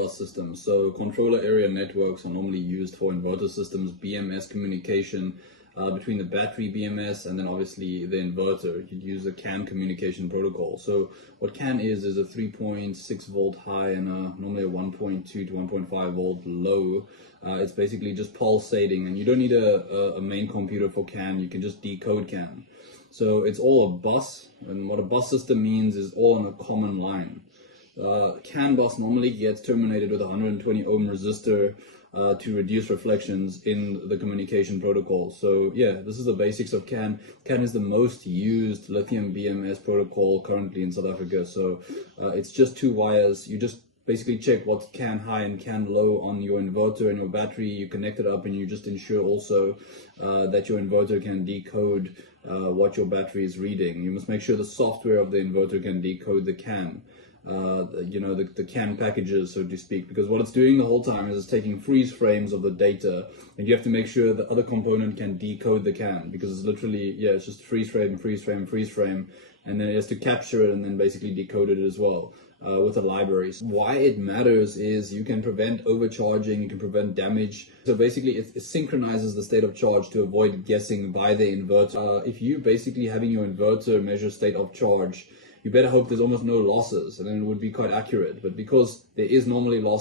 CANBUS systems. So controller area networks are normally used for inverter systems, BMS communication between the battery BMS and then obviously the inverter. You'd use the CAN communication protocol. So what CAN is a 3.6 volt high and normally a 1.2 to 1.5 volt low. It's basically just pulsating, and you don't need a main computer for CAN. You can just decode CAN. So it's all a bus, and what a bus system means is all on a common line. CAN bus normally gets terminated with a 120 ohm resistor to reduce reflections in the communication protocol. So yeah, this is the basics of CAN. CAN is the most used lithium BMS protocol currently in South Africa. So it's just two wires. You just basically check what's CAN high and CAN low on your inverter and your battery. You connect it up, and you just ensure also that your inverter can decode what your battery is reading. You must make sure the software of the inverter can decode the CAN. The CAN packages, so to speak, because what it's doing the whole time is it's taking freeze frames of the data, and you have to make sure the other component can decode the CAN, because it's literally, it's just freeze frame, freeze frame, freeze frame, and then it has to capture it and then basically decode it as well with the libraries. Why it matters is you can prevent overcharging, you can prevent damage. So basically it synchronizes the state of charge to avoid guessing by the inverter. If you basically having your inverter measure state of charge, you better hope there's almost no losses, and then it would be quite accurate. But because there is normally losses,